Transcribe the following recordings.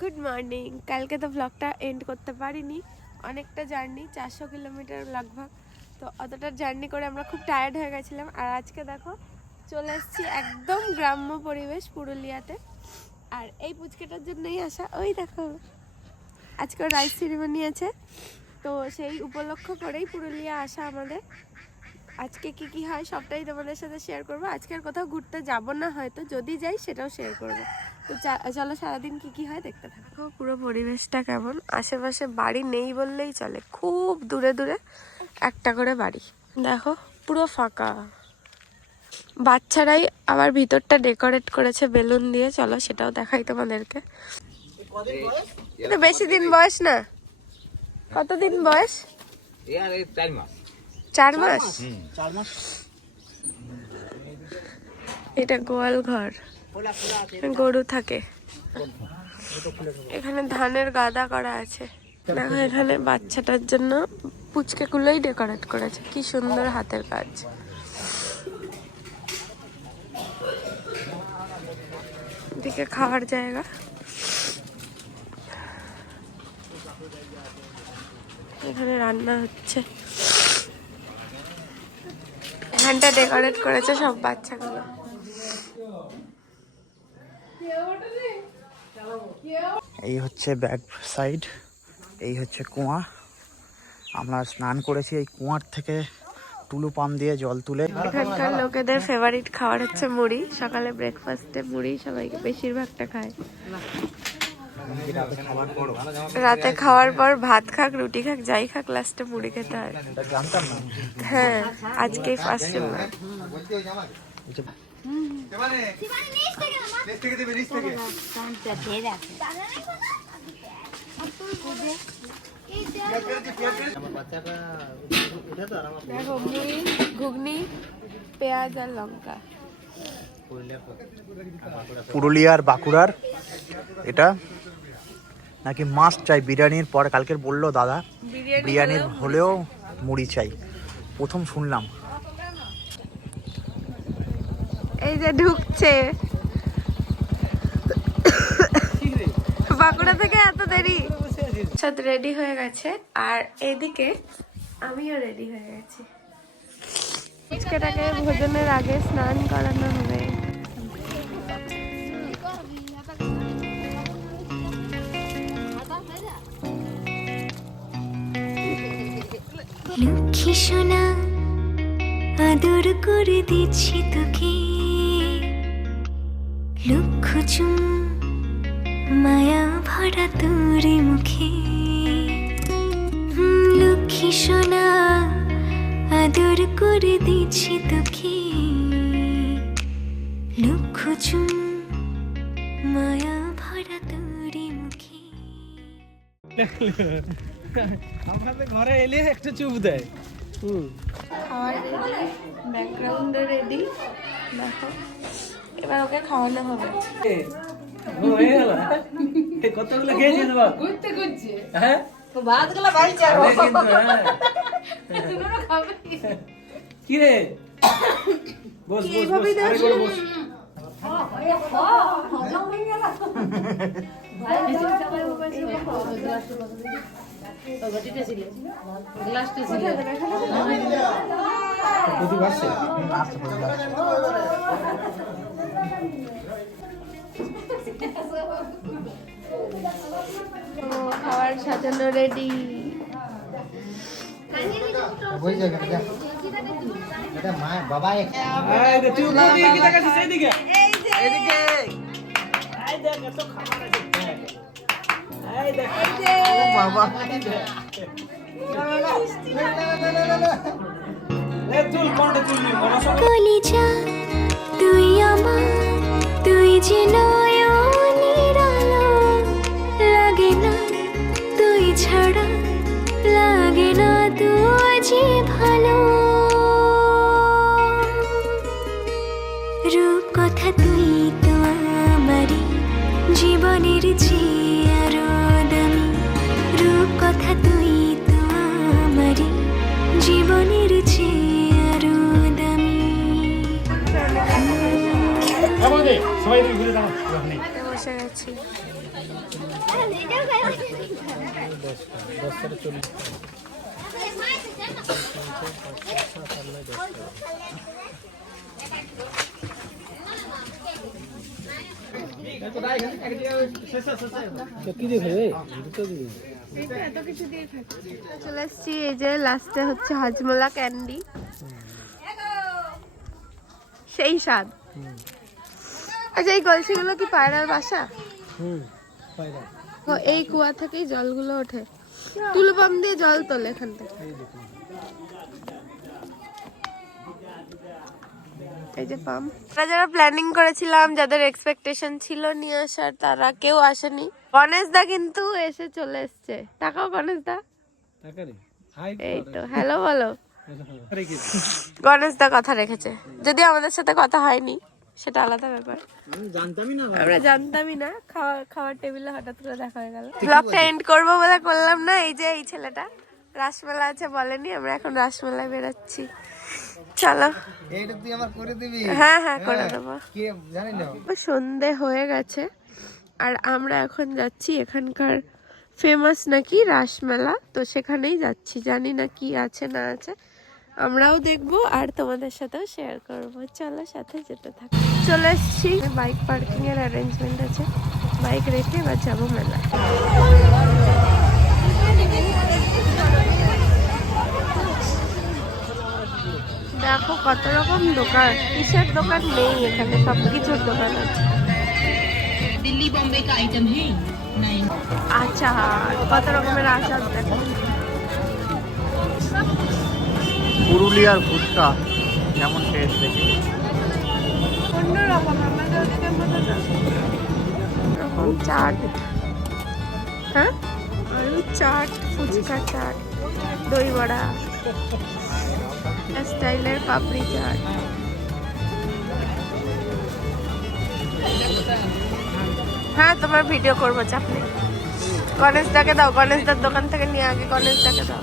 Good morning. কালকে তো ব্লগটা এন্ড করতে পারিনি, অনেকটা জার্নি, 400 কিলোমিটার লগভগ। তো অতটা জার্নি করে আমরা খুব টায়ার্ড হয়ে গেছিলাম। আর আজকে দেখো চলে এসেছি একদম গ্রাম্য পরিবেশ পুরুলিয়াতে। আর এই পুচকেটার জন্যই আসা। ওই দেখো আজকে রাইস সেরিমনি আছে, তো সেই উপলক্ষ করেই পুরুলিয়া আসা আমাদের। আজকে কি কি হয় সবটাই তোমাদের সাথে শেয়ার করবো। আজকে আর কোথাও ঘুরতে যাব না, হয়তো যদি যাই সেটাও শেয়ার করবো। তো চলো সারাদিন কি কি হয় দেখতে থাকো। পুরো পরিবেশটা কেমন, আশেপাশে বাড়ি নেই বললেই চলে, খুব দূরে দূরে একটা করে বাড়ি। দেখো পুরো ফাঁকা, বাচ্চারাই আবার ভিতরটা ডেকোরেট করেছে বেলুন দিয়ে। চলো সেটাও দেখাই তোমাদেরকে। বেশি দিন বয়স না, কতদিন বয়স? 4 মাস। এটা গোয়াল ঘর, গরু থাকে। এখানে ধানের গাদা করা আছে। দেখো এখানে বাচ্চাটার জন্য পুচকেগুলোই ডেকোরেট করেছে, কি সুন্দর হাতের কাজ। এদিকে খাওয়ার জায়গা, এখানে রান্না হচ্ছে। এখানটা ডেকোরেট করেছে সব বাচ্চাগুলো। এই হচ্ছে ব্যাক সাইড, এই হচ্ছে কুয়া। আমরা স্নান করেছি এই কুয়ার থেকে টুলু পাম্প দিয়ে জল তুলে। এখানকার লোকেদের ফেভারিট খাবার হচ্ছে মুড়ি। সকালে ব্রেকফাস্টে মুড়ি সবাইকে বেশিরভাগটা খায়। রাতে খাওয়ার পর ভাত খাক রুটি খাক যাই খাক লাস্টে মুড়ি খেতে হয়। হ্যাঁ আজকেই ফার্স্ট শুনলাম। দেখো মুড়ি, ঘুগনি, পেঁয়াজ আর লঙ্কা। পুরুলিয়ার বাঁকুড়ার এটা নাকি মাস্ট চাই বিরিয়ানির পর। কালকের বললো দাদা বিরিয়ানির হলেও মুড়ি চাই, প্রথম শুনলাম। এই যে ঢুকছে বাঁকুড়া থেকে, এত দেরি। সব রেডি হয়ে গেছে আর এদিকে আমিও রেডি হয়ে গেছি। আজকেটাকে ভোজনের আগে স্নান করানো হবে। লক্ষ্মী সোনা আদর করে দিচ্ছি তোকে, লক্ষ চুম মায়া ভরা তোর মুখে। লক্ষ্মী সোনা আদর করে দিচ্ছি তোকে, লক্ষ চুম মায়া ভরা তোর মুখে। আমাদের ঘরে এলে একটা চুপ দেয়। খাওয়ার রেডি, ব্যাকগ্রাউন্ডে রেডি। দেখো এবার ওকে খাওয়ানো হবে। কতগুলো খেয়েছিস বাবা? ঘুরতে ঘুরছে হ্যাঁ ভাত গুলা বাইছে আর কি রে বস বস বস আরে বড় বস। খাবার সাজানো রেডি। কলিজা তুই আমার, তুই যে নয়নের আলো, লাগে না তুই ছাড়া, লাগে না তুই যে ভালো। রূপ কথা তুই তো আমারই জীবনের চেয়ে আরো দামি, রূপ কথা তুই তো আমারই জীবনের চেয়ে আরো দামি। বসে গেছি। চলে এসছি, এই যে লাস্টে হচ্ছে হজমোলা ক্যান্ডি, সেই স্বাদ। আচ্ছা, এই কলসিগুলো কি পায়রার বাসা? ও, এই কুয়া থেকেই জলগুলো ওঠে, টুলু পাম্প দিয়ে জল তোলে এখান থেকে। এই যে পাম্প। আমরা যারা প্ল্যানিং করেছিলাম, যাদের এক্সপেকটেশন ছিল নিয়ে আসার, তারা কেউ আসেনি। গণেশ দা কিন্তু এসে চলে এসছে। তাকাও গণেশ দা, এই তো হ্যালো বলো। গণেশ দা কথা রেখেছে, যদিও আমাদের সাথে কথা হয়নি, সেটা আলাদা ব্যাপার। আমরা জানতামই না, খাওয়ার টেবিলে হঠাৎ করে দেখা হয়ে গেল। ব্লগটা এন্ড করবো বলে করলাম না। এই যে এই ছেলেটা রাসমেলা আছে বলেনি, আমরা এখন রাসমেলায় বেরোচ্ছি। চলো, হ্যাঁ হ্যাঁ করে দেবো। সন্ধে হয়ে গেছে আর আমরা এখন যাচ্ছি এখানকার ফেমাস নাকি রাসমেলা, তো সেখানেই যাচ্ছি। জানি না কি আছে না আছে, আমরাও দেখবো আর তোমাদের সাথেও শেয়ার করবো। চলো, সাথে যেতে থাকো। চলে এসছি, বাইক পার্কিং এর অ্যারেঞ্জমেন্ট আছে, বাইক রেখে এবার যাবো মেলায়। দেখো কত রকম দোকান, কিসের দোকান নেই এখানে, সবকিছুর দোকান আছে। दिल्ली बॉम्बे का आइटम है नहीं। আচার, কত রকমের আচার দেখো। পুরুলিয়ার ফুচকা কেমন টেস্ট দেখি। অন্যরকম, আমাদের ওদিকের মতো না। এরকম চাট, হ্যাঁ আলু চাট, ফুচকা চাট, দই বড়া, স্টাইলের পাপড়ি চাট। হ্যাঁ, তোমার ভিডিও করবো, চাপ নেই। গণেশ দাকে দাও, গণেশ দার দোকান থেকে নিয়ে আগে গণেশ দাকে দাও।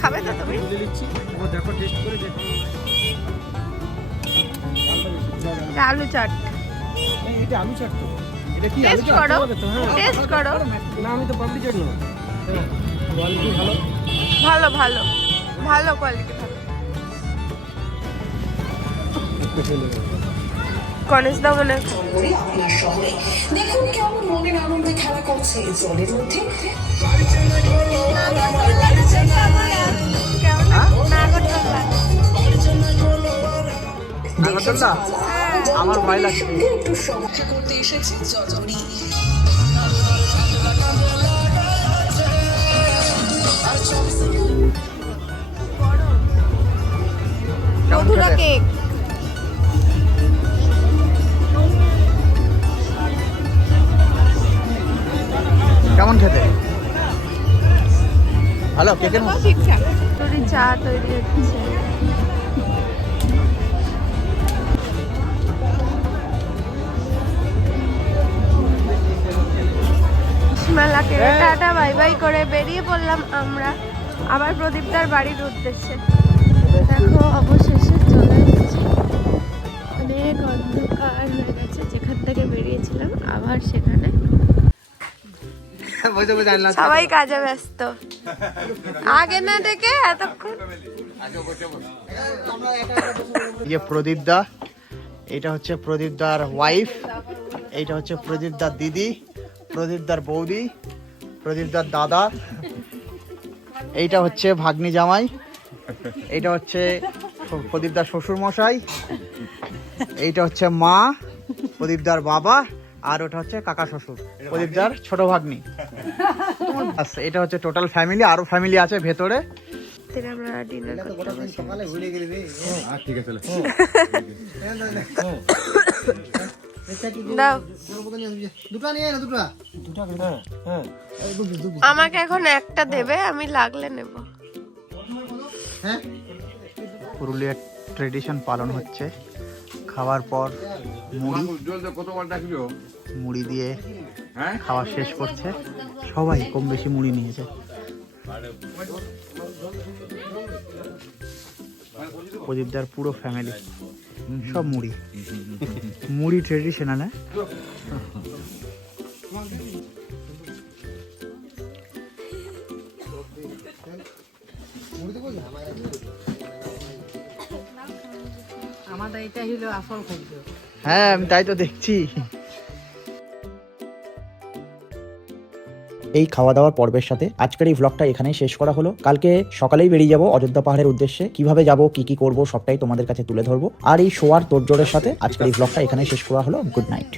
খাবে তো তুমি? আলু চাট, টেস্ট করো, টেস্ট করো। ভালো ভালো ভালো কোয়ালিটি, ভালো। গণেশ দা বলে আপনার শহরে দেখুন কেমন মনের আনন্দে খেলা করছে জলের মধ্যে। আমার ভয় লাগছে। একটু সমস্যা করতে এসেছে জলজরি। মধুরা কেক, কেমন খেতে? ভালো, কেকের মতো ঠিকঠাক। তৈরি চা তৈরি হচ্ছে। মেলাকে টাটা বাই বাই করে বেরিয়ে পড়লাম আমরা আবার প্রদীপদার বাড়ির উদ্দেশ্যে। দেখো, অবশেষে চলে এসেছি। অনেক অন্ধকার হয়ে গেছে, যেখান থেকে বেরিয়েছিলাম আবার সেখানে। সবাই কাজে ব্যস্ত, আগে না ডেকে এতক্ষণ। এই যে প্রদীপ দা, এটা হচ্ছে প্রদীপ দার ওয়াইফ, এইটা হচ্ছে প্রদীপ দার দিদি, প্রদীপ দার বৌদি, প্রদীপ দার দাদা, এইটা হচ্ছে ভাগ্নি জামাই, এইটা হচ্ছে প্রদীপ দার শ্বশুর মশাই, এইটা হচ্ছে মা, প্রদীপ দার বাবা, আর ওটা হচ্ছে কাকা শ্বশুর, প্রদীপ দার ছোট ভাগ্নি। এটা হচ্ছে টোটাল ফ্যামিলি, আরো ফ্যামিলি আছে ভেতরে। আমরা ডিনার করতে বসে দাও। আমাকে এখন একটা দেবে, আমি লাগলে নেব। পুরুলিয়ার ট্রেডিশন পালন হচ্ছে, খাওয়ার পর মুড়ি দিয়ে খাওয়া শেষ করছে। সবাই কম বেশি মুড়ি নিয়েছে। প্রদীপদার পুরো ফ্যামিলি সব মুড়ি মুড়ি ট্রেডিশনাল। হ্যাঁ আমাদের এটাই হলো আসল খাদ্য। হ্যাঁ আমি তাই তো দেখছি। এই খাওয়া দাওয়ার পর্বের সাথে আজকের এই ভ্লগটা এখানেই শেষ করা হলো। কালকে সকালেই বেরিয়ে যাব অযোধ্যা পাহাড়ের উদ্দেশ্যে। কিভাবে যাব, কি কি করব সবটাই তোমাদের কাছে তুলে ধরবো। আর এই শোয়ার তোড়জোড়ের সাথে আজকের এই ভ্লগটা এখানেই শেষ করা হলো। Good night.